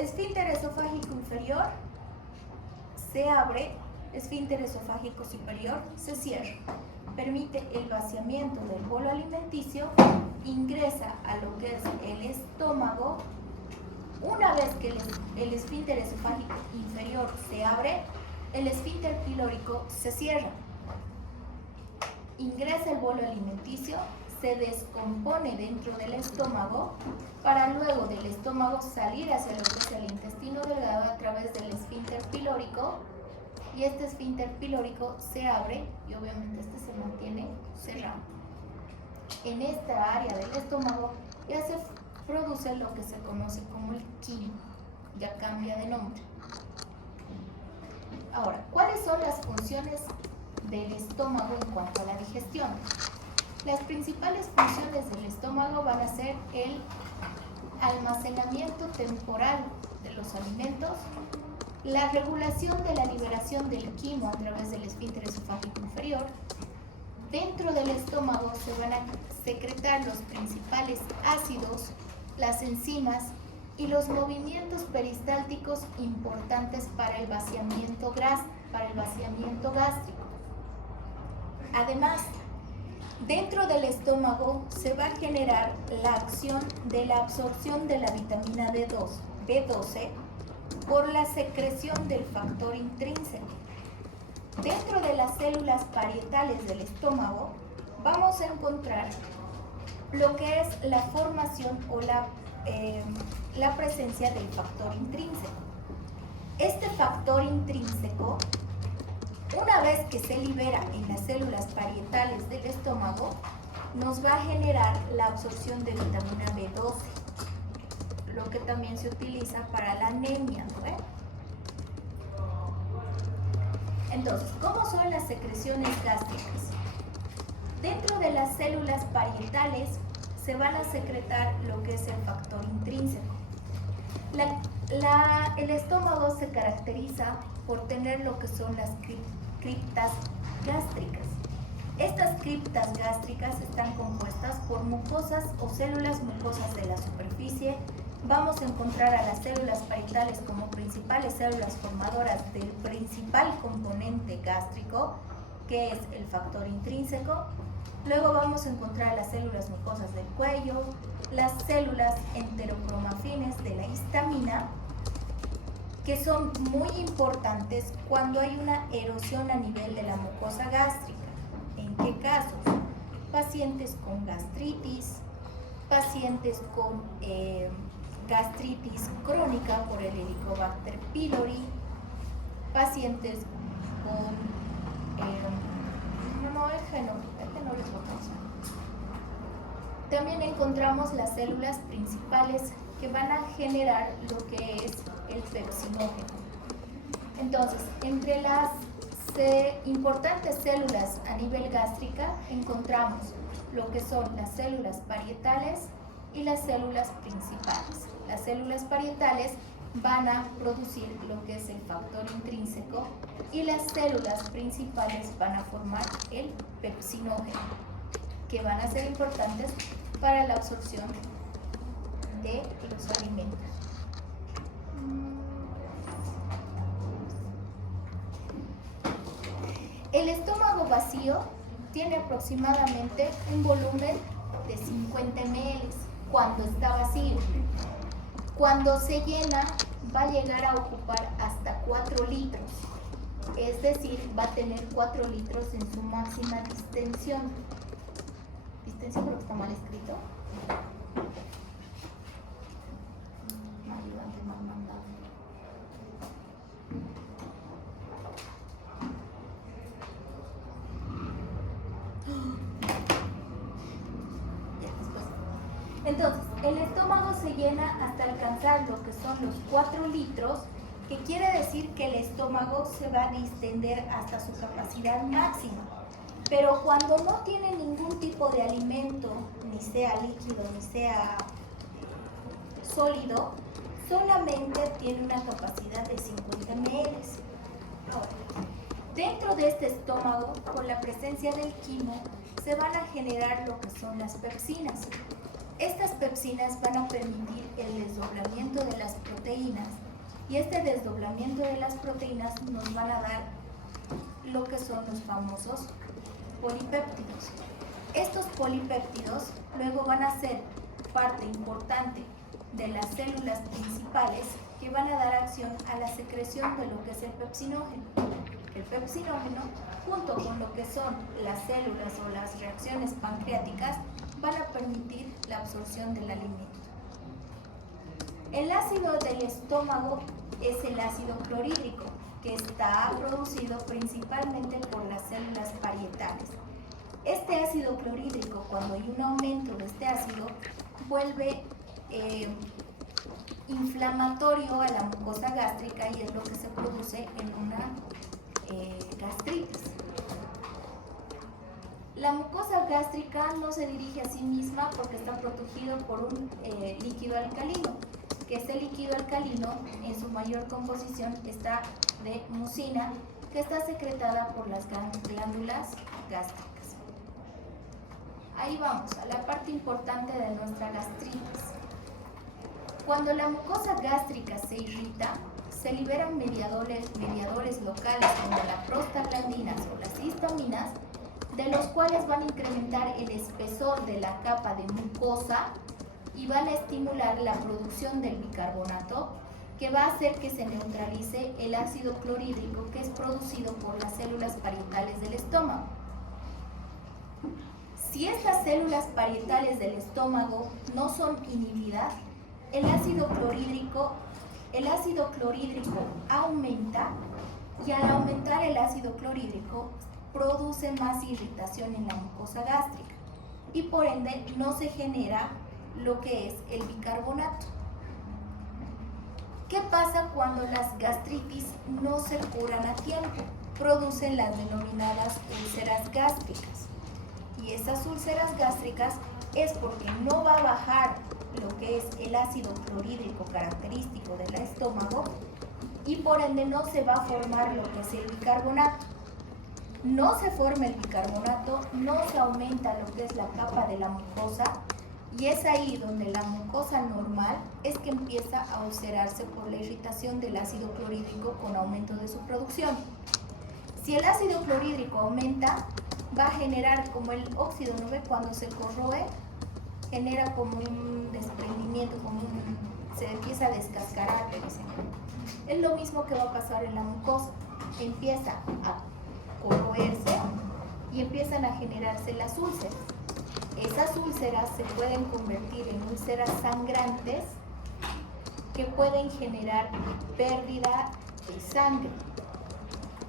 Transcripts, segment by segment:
esfínter esofágico inferior se abre, esfínter esofágico superior se cierra. Permite el vaciamiento del bolo alimenticio, ingresa a lo que es el estómago. Una vez que el esfínter esofágico inferior se abre, el esfínter pilórico se cierra. Ingresa el bolo alimenticio, se descompone dentro del estómago para luego del estómago salir hacia lo que es el intestino delgado a través del esfínter pilórico, y este esfínter pilórico se abre y obviamente este se mantiene cerrado. En esta área del estómago ya se produce lo que se conoce como el quimo, ya cambia de nombre. Ahora, ¿cuáles son las funciones del estómago en cuanto a la digestión? Las principales funciones del estómago van a ser el almacenamiento temporal de los alimentos, la regulación de la liberación del quimo a través del esfínter esofágico inferior. Dentro del estómago se van a secretar los principales ácidos, las enzimas y los movimientos peristálticos importantes para el vaciamiento gástrico. Además, dentro del estómago se va a generar la acción de la absorción de la vitamina B12 por la secreción del factor intrínseco. Dentro de las células parietales del estómago vamos a encontrar lo que es la formación o la presencia del factor intrínseco. Este factor intrínseco, una vez que se libera en las células parietales del estómago, nos va a generar la absorción de vitamina B12, lo que también se utiliza para la anemia, ¿no? Entonces, ¿cómo son las secreciones gástricas? Dentro de las células parietales se van a secretar lo que es el factor intrínseco. El estómago se caracteriza por tener lo que son las criptas gástricas. Estas criptas gástricas están compuestas por mucosas o células mucosas de la superficie. Vamos a encontrar a las células parietales como principales células formadoras del principal componente gástrico, que es el factor intrínseco. Luego vamos a encontrar las células mucosas del cuello, las células enterocromafines de la histamina, que son muy importantes cuando hay una erosión a nivel de la mucosa gástrica. ¿En qué casos? Pacientes con gastritis, pacientes con gastritis crónica por el Helicobacter pylori, pacientes con también encontramos las células principales que van a generar lo que es el pepsinógeno. Entonces, entre las importantes células a nivel gástrica encontramos lo que son las células parietales y las células principales. Las células parietales van a producir lo que es el factor intrínseco y las células principales van a formar el pepsinógeno, que van a ser importantes para la absorción de los alimentos. El estómago vacío tiene aproximadamente un volumen de 50 ml cuando está vacío. Cuando se llena, va a llegar a ocupar hasta 4 litros. Es decir, va a tener 4 litros en su máxima distensión. ¿Distensión creo que está mal escrito? Ayudante mal mandado. Entonces, el estómago se llena hasta alcanzar lo que son los 4 litros, que quiere decir que el estómago se va a distender hasta su capacidad máxima. Pero cuando no tiene ningún tipo de alimento, ni sea líquido, ni sea sólido, solamente tiene una capacidad de 50 ml. Ahora, dentro de este estómago, por la presencia del quimo, se van a generar lo que son las pepsinas. Estas pepsinas van a permitir el desdoblamiento de las proteínas proteínas, y este desdoblamiento de las proteínas nos van a dar lo que son los famosos polipéptidos. Estos polipéptidos luego van a ser parte importante de las células principales que van a dar acción a la secreción de lo que es el pepsinógeno. El pepsinógeno, junto con lo que son las células o las reacciones pancreáticas, van a permitir la absorción del alimento. El ácido del estómago es el ácido clorhídrico, que está producido principalmente por las células parietales. Este ácido clorhídrico, cuando hay un aumento de este ácido, vuelve inflamatorio a la mucosa gástrica y es lo que se produce en una gastritis. La mucosa gástrica no se dirige a sí misma porque está protegido por un líquido alcalino, que este líquido alcalino en su mayor composición está de mucina, que está secretada por las glándulas gástricas. Ahí vamos, a la parte importante de nuestra gastritis. Cuando la mucosa gástrica se irrita, se liberan mediadores locales como las prostaglandinas o las histaminas, de los cuales van a incrementar el espesor de la capa de mucosa y van a estimular la producción del bicarbonato, que va a hacer que se neutralice el ácido clorhídrico que es producido por las células parietales del estómago. Si estas células parietales del estómago no son inhibidas, el ácido clorhídrico aumenta, y al aumentar el ácido clorhídrico produce más irritación en la mucosa gástrica y por ende no se genera lo que es el bicarbonato. ¿Qué pasa cuando las gastritis no se curan a tiempo? Producen las denominadas úlceras gástricas, y esas úlceras gástricas es porque no va a bajar lo que es el ácido clorhídrico característico del estómago y por ende no se va a formar lo que es el bicarbonato. No se forma el bicarbonato, no se aumenta lo que es la capa de la mucosa, y es ahí donde la mucosa normal es que empieza a ulcerarse por la irritación del ácido clorhídrico con aumento de su producción. Si el ácido clorhídrico aumenta, va a generar como el óxido, ¿no ve? Cuando se corroe, genera como un desprendimiento, se empieza a descascarar, te dicen. Es lo mismo que va a pasar en la mucosa. Empieza a corroerse y empiezan a generarse las úlceras. Esas úlceras se pueden convertir en úlceras sangrantes que pueden generar pérdida de sangre.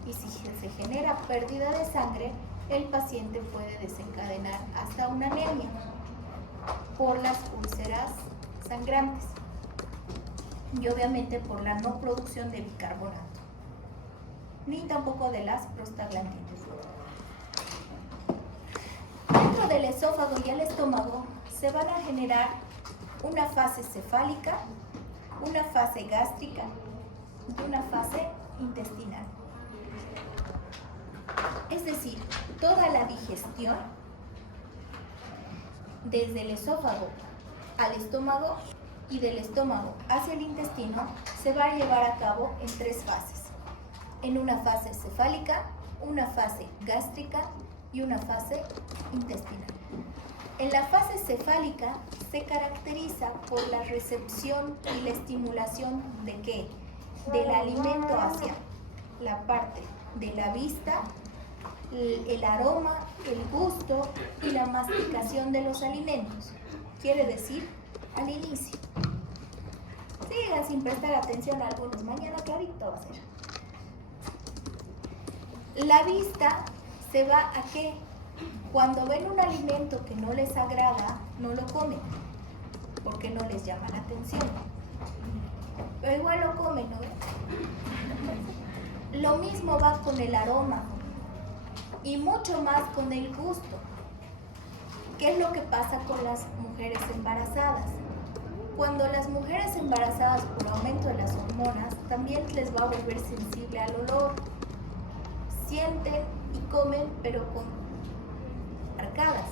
Y si se genera pérdida de sangre, el paciente puede desencadenar hasta una anemia por las úlceras sangrantes y obviamente por la no producción de bicarbonato, ni tampoco de las prostaglandinas. Dentro del esófago y el estómago se van a generar una fase cefálica, una fase gástrica y una fase intestinal. Es decir, toda la digestión desde el esófago al estómago y del estómago hacia el intestino se va a llevar a cabo en tres fases. En una fase cefálica, una fase gástrica y una fase intestinal. En la fase cefálica se caracteriza por la recepción y la estimulación de ¿qué? Del alimento hacia la parte de la vista, el aroma, el gusto y la masticación de los alimentos. Quiere decir, al inicio. Sigan sin prestar atención a algunos, mañana clarito va a ser. La vista se va a ¿qué? Cuando ven un alimento que no les agrada, no lo comen, porque no les llama la atención. Pero igual lo comen, ¿no? Lo mismo va con el aroma y mucho más con el gusto. ¿Qué es lo que pasa con las mujeres embarazadas? Cuando las mujeres embarazadas por aumento de las hormonas también les va a volver sensible al olor. Sienten y comen pero con arcadas.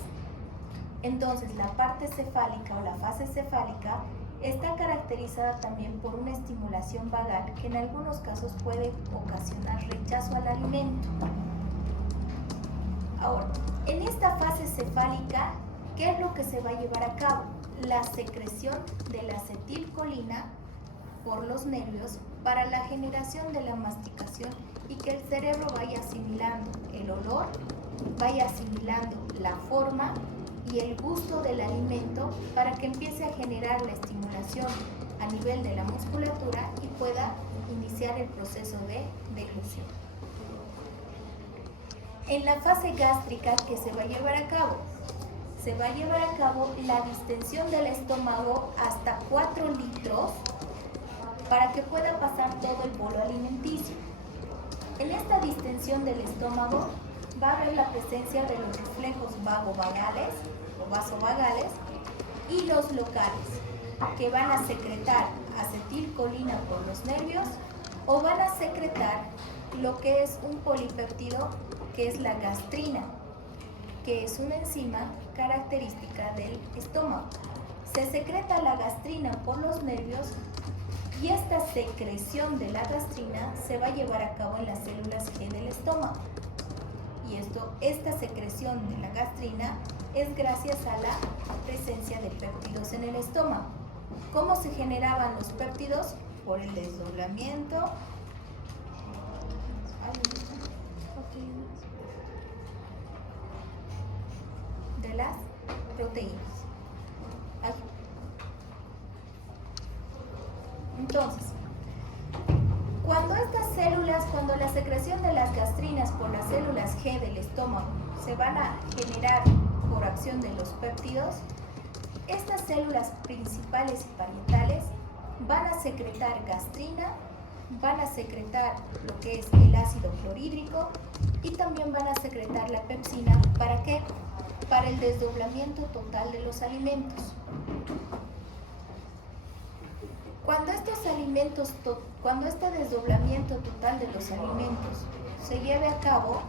Entonces la parte cefálica o la fase cefálica Está caracterizada también por una estimulación vagal que en algunos casos puede ocasionar rechazo al alimento. Ahora, en esta fase cefálica, ¿qué es lo que se va a llevar a cabo? La secreción de la acetilcolina por los nervios para la generación de la masticación y que el cerebro vaya asimilando el olor, vaya asimilando la forma y el gusto del alimento para que empiece a generar la estimulación a nivel de la musculatura y pueda iniciar el proceso de deglución. En la fase gástrica, ¿qué se va a llevar a cabo? Se va a llevar a cabo la distensión del estómago hasta 4 litros para que pueda pasar todo el bolo alimenticio. En esta distensión del estómago va a haber la presencia de los reflejos vagovagales o vasovagales y los locales, que van a secretar acetilcolina por los nervios o van a secretar lo que es un polipéptido, que es la gastrina, que es una enzima característica del estómago. Se secreta la gastrina por los nervios y esta secreción de la gastrina se va a llevar a cabo en las células G del estómago. Y esta secreción de la gastrina es gracias a la presencia de péptidos en el estómago. ¿Cómo se generaban los péptidos? Por el desdoblamiento de las proteínas. Entonces, cuando la secreción de las gastrinas por las células G del estómago se van a generar por acción de los péptidos, estas células principales y parietales van a secretar gastrina, van a secretar lo que es el ácido clorhídrico y también van a secretar la pepsina. ¿Para qué? Para el desdoblamiento total de los alimentos. Cuando este desdoblamiento total de los alimentos se lleve a cabo,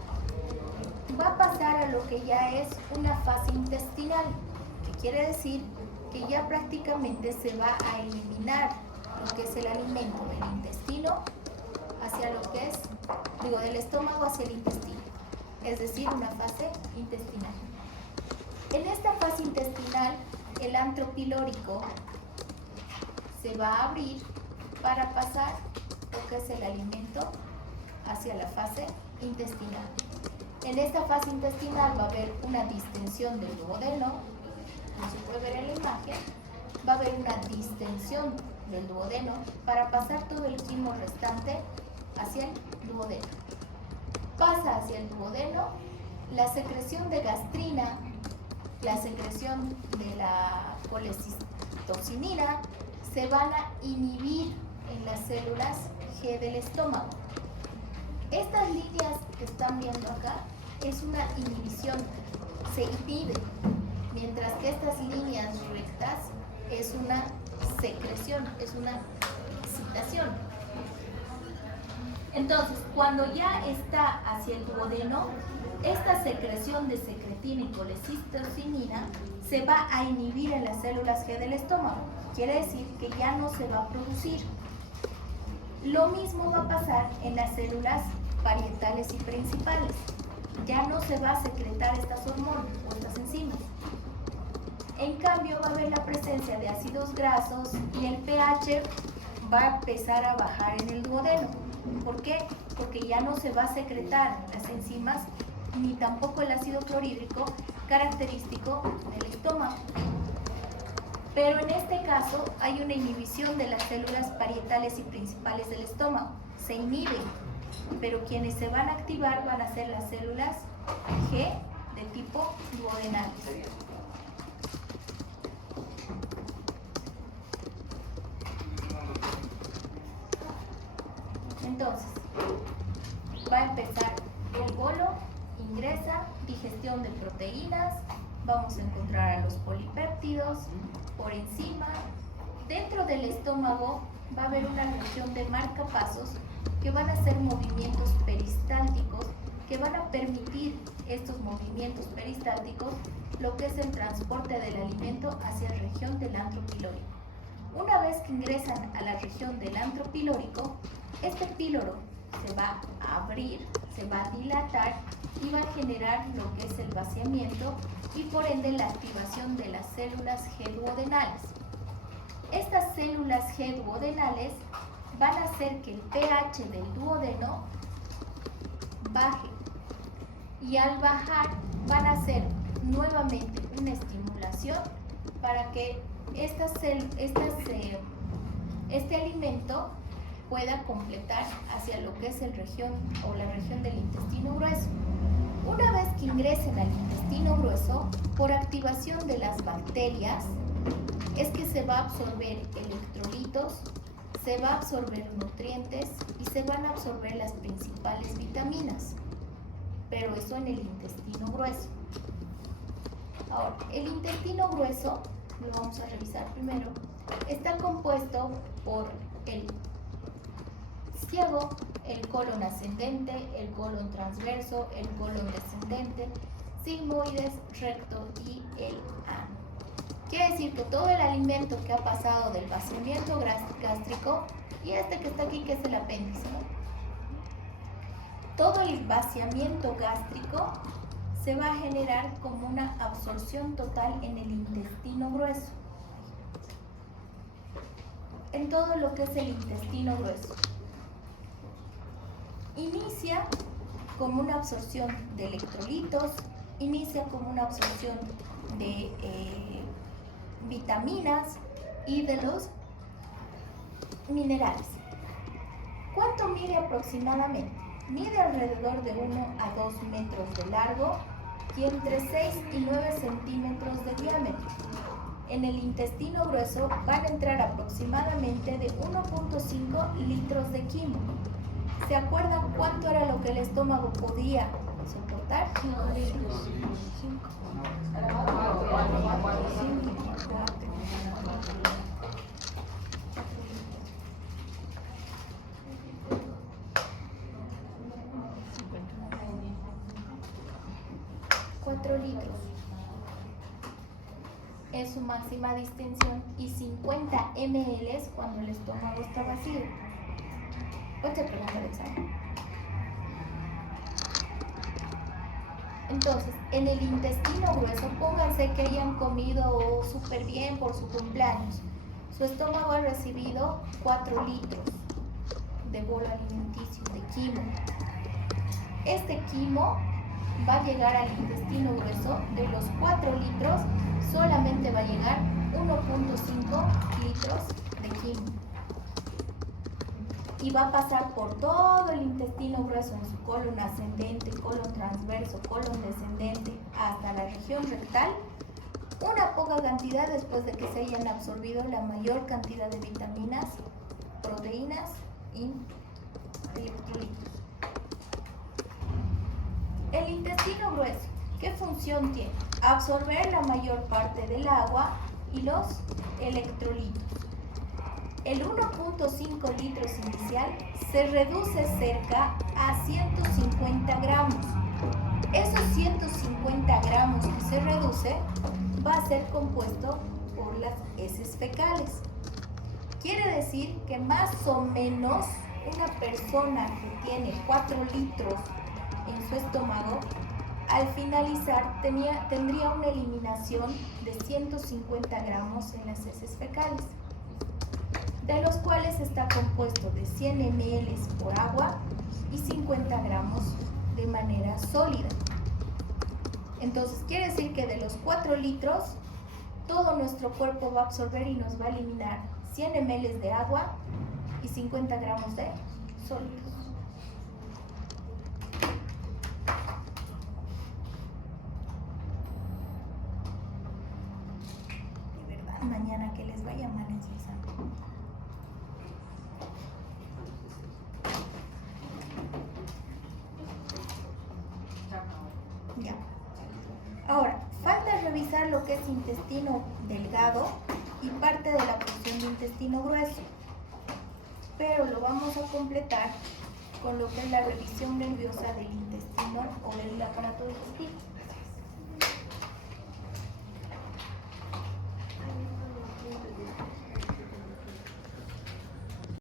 va a pasar a lo que ya es una fase intestinal, que quiere decir que ya prácticamente se va a eliminar lo que es el alimento del intestino hacia lo que es, del estómago hacia el intestino, es decir, una fase intestinal. En esta fase intestinal, el antro pilórico se va a abrir para pasar lo que es el alimento hacia la fase intestinal. En esta fase intestinal va a haber una distensión del duodeno, como se puede ver en la imagen, va a haber una distensión del duodeno para pasar todo el quimo restante hacia el duodeno. Pasa hacia el duodeno, la secreción de gastrina, la secreción de la colecistocinina se van a inhibir en las células G del estómago. Estas líneas que están viendo acá es una inhibición, se inhibe, mientras que estas líneas rectas es una secreción, es una excitación. Entonces, cuando ya está hacia el duodeno, esta secreción de secretina y colecistocinina se va a inhibir en las células G del estómago. Quiere decir que ya no se va a producir. Lo mismo va a pasar en las células parietales y principales. Ya no se va a secretar estas hormonas o estas enzimas. En cambio, va a haber la presencia de ácidos grasos y el pH va a empezar a bajar en el duodeno. ¿Por qué? Porque ya no se va a secretar las enzimas ni tampoco el ácido clorhídrico característico del estómago. Pero en este caso hay una inhibición de las células parietales y principales del estómago. Se inhiben, pero quienes se van a activar van a ser las células G de tipo duodenal. Entonces, va a empezar el bolo, ingresa, digestión de proteínas, vamos a encontrar a los polipéptidos por encima. Dentro del estómago va a haber una región de marcapasos que van a ser movimientos peristálticos que van a permitir estos movimientos peristálticos lo que es el transporte del alimento hacia la región del antro pilórico. Una vez que ingresan a la región del antro pylórico, este píloro se va a abrir, se va a dilatar y va a generar lo que es el vaciamiento y por ende la activación de las células G duodenales. Estas células G duodenales van a hacer que el pH del duodeno baje y al bajar van a hacer nuevamente una estimulación para que este alimento pueda completar hacia lo que es la región del intestino grueso. Una vez que ingresen al intestino grueso, por activación de las bacterias, es que se va a absorber electrolitos, se va a absorber nutrientes y se van a absorber las principales vitaminas, pero eso en el intestino grueso. Ahora, el intestino grueso, lo vamos a revisar primero, está compuesto por el ciego, el colon ascendente, el colon transverso, el colon descendente, sigmoides, recto y el ano. Quiere decir que todo el alimento que ha pasado del vaciamiento gástrico y este que está aquí que es el apéndice, ¿no? Todo el vaciamiento gástrico se va a generar como una absorción total en el intestino grueso, en todo lo que es el intestino grueso. Inicia como una absorción de electrolitos, inicia como una absorción de vitaminas y de los minerales. ¿Cuánto mide aproximadamente? Mide alrededor de 1 a 2 metros de largo y entre 6 y 9 centímetros de diámetro. En el intestino grueso van a entrar aproximadamente de 1.5 litros de quimo. ¿Se acuerdan cuánto era lo que el estómago podía soportar? 5 litros. 4 litros es su máxima distensión y 50 ml cuando el estómago está vacío. Otra pregunta de examen. Entonces, en el intestino grueso, pónganse que hayan comido súper bien por su cumpleaños. Su estómago ha recibido 4 litros de bolo alimenticio, de quimo. Este quimo va a llegar al intestino grueso. De los 4 litros, solamente va a llegar 1.5 litros de quimo. Y va a pasar por todo el intestino grueso, en su colon ascendente, colon transverso, colon descendente, hasta la región rectal, una poca cantidad después de que se hayan absorbido la mayor cantidad de vitaminas, proteínas y electrolitos. El intestino grueso, ¿qué función tiene? Absorber la mayor parte del agua y los electrolitos. El 1.5 litros inicial se reduce cerca a 150 gramos. Esos 150 gramos que se reduce va a ser compuesto por las heces fecales. Quiere decir que más o menos una persona que tiene 4 litros en su estómago, al finalizar tendría una eliminación de 150 gramos en las heces fecales, de los cuales está compuesto de 100 ml por agua y 50 gramos de manera sólida. Entonces quiere decir que de los 4 litros, todo nuestro cuerpo va a absorber y nos va a eliminar 100 ml de agua y 50 gramos de sólidos. De verdad, mañana que les vaya mal en su examen. Ya. Ahora, falta revisar lo que es intestino delgado y parte de la porción de intestino grueso, pero lo vamos a completar con lo que es la revisión nerviosa del intestino o del aparato digestivo.